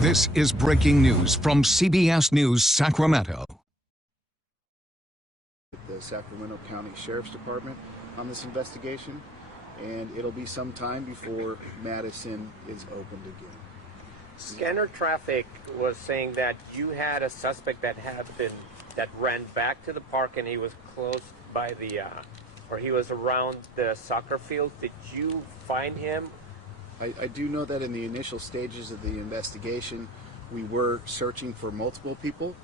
This is breaking news from CBS News Sacramento. The Sacramento County Sheriff's Department on this investigation, and it'll be some time before Madison is opened again. Scanner Traffic was saying that you had a suspect that ran back to the park, and he was close by the, or he was around the soccer field. Did you find him? I do know that in the initial stages of the investigation, we were searching for multiple people,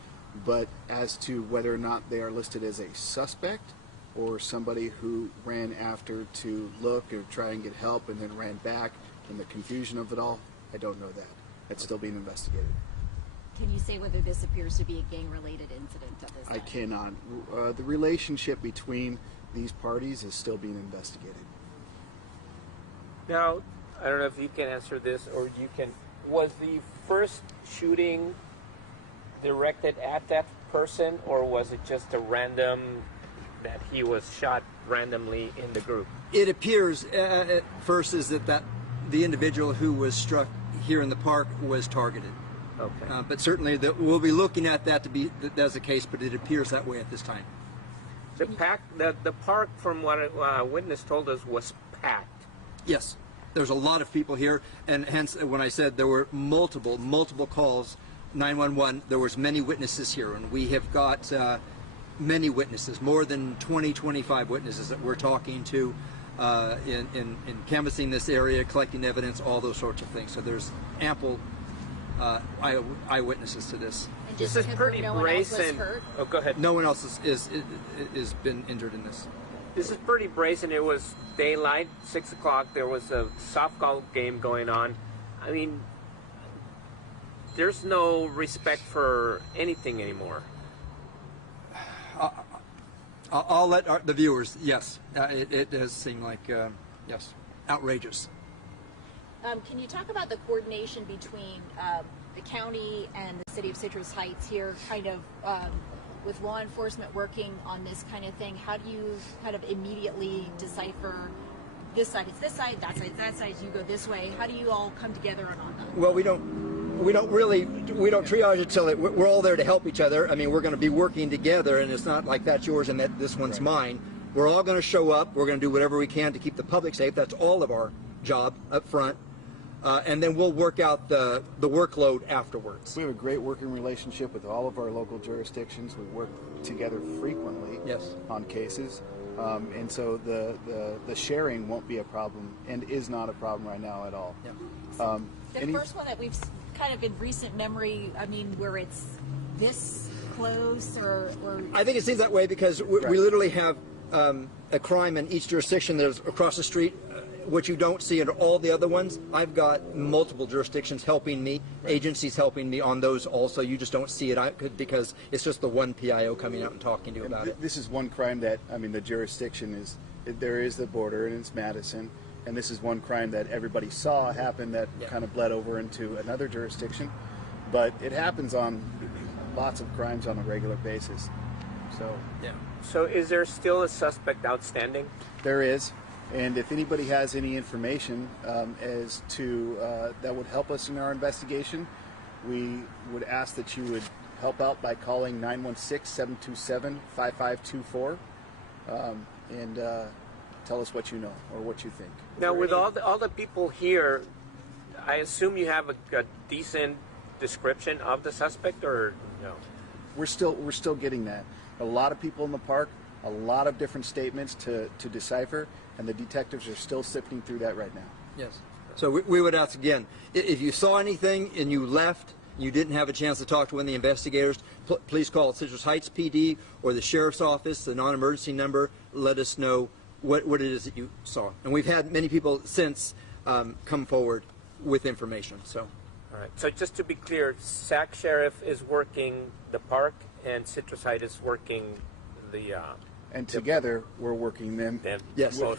but as to whether or not they are listed as a suspect or somebody who ran after to look or try and get help and then ran back, and the confusion of it all, I don't know that. It's still being investigated. Can you say whether this appears to be a gang-related incident at this time? I cannot. The relationship between these parties is still being investigated. Now, I don't know if you can answer this, or you can. Was the first shooting directed at that person, or was it just a random that he was shot randomly in the group? It appears at first is that the individual who was struck here in the park was targeted. Okay. But certainly we'll be looking at that to be that's the case, but it appears that way at this time. The park, from what a witness told us, was packed. Yes. There's a lot of people here, and hence when I said there were multiple calls, 911, there was many witnesses here, and we have got many witnesses, more than 25 witnesses that we're talking to in canvassing this area, collecting evidence, all those sorts of things. So there's ample eyewitnesses to this. And This is pretty brazen. Oh, go ahead. No one else is been injured in this. This is pretty brazen. It was daylight, 6 o'clock. There was a softball game going on. I mean, there's no respect for anything anymore. I'll let the viewers, yes. It does seem like, yes, outrageous. Can you talk about the coordination between the county and the city of Citrus Heights here, kind of with law enforcement working on this kind of thing? How do you kind of immediately decipher this side it's this side, that side it's that side, you go this way? How do you all come together on that? Well, we don't triage it so that we're all there to help each other. I mean, we're going to be working together, and it's not like that's yours and that this one's mine. We're all going to show up. We're going to do whatever we can to keep the public safe. That's all of our job up front. And then we'll work out the workload afterwards. We have a great working relationship with all of our local jurisdictions. We work together frequently on cases. And so the sharing won't be a problem, and is not a problem right now at all. Yeah. The first one that we've kind of in recent memory, I mean, where it's this close or I think it seems that way because we literally have a crime in each jurisdiction that is across the street, which you don't see in all the other ones. I've got multiple jurisdictions helping me, agencies helping me on those also. You just don't see it because it's just the one PIO coming out and talking to you about it. This is one crime that, I mean, the jurisdiction is, there is the border, and it's Madison, and this is one crime that everybody saw happen that kind of bled over into another jurisdiction. But it happens on lots of crimes on a regular basis. So, yeah. So is there still a suspect outstanding? There is. And if anybody has any information as to that would help us in our investigation, we would ask that you would help out by calling 916-727-5524 and tell us what you know or what you think. Now, with all the people here, I assume you have a decent description of the suspect, or no? We're still getting that. A lot of people in the park, a lot of different statements to decipher, and the detectives are still sifting through that right now. Yes. So we would ask again, if you saw anything and you left, you didn't have a chance to talk to one of the investigators, please call Citrus Heights PD or the Sheriff's Office, the non-emergency number. Let us know what it is that you saw. And we've had many people since come forward with information. So. All right. So just to be clear, Sac Sheriff is working the park, and Citrus Heights is working the. And together, we're working them. Yes. So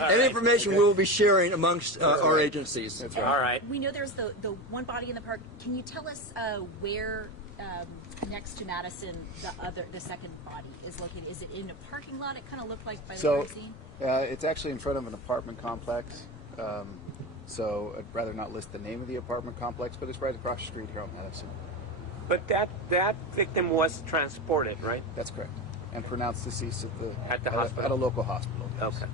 any information we will be sharing amongst our agencies. That's right. All right. We know there's the one body in the park. Can you tell us where next to Madison the second body is located? Is it in a parking lot? It kind of looked like by the crime scene. It's actually in front of an apartment complex. So I'd rather not list the name of the apartment complex, but it's right across the street here on Madison. But that victim was transported, right? That's correct. And pronounced deceased At the hospital? At a local hospital. Yes. Okay.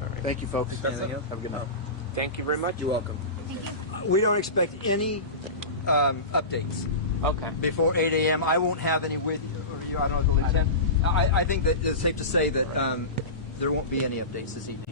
All right. Thank you, folks. Anything else? Have a good night. Thank you very much. You're welcome. We don't expect any updates Okay. before 8 a.m. I won't have any with you. Or you I don't know, Lieutenant. I think that it's safe to say that there won't be any updates this evening.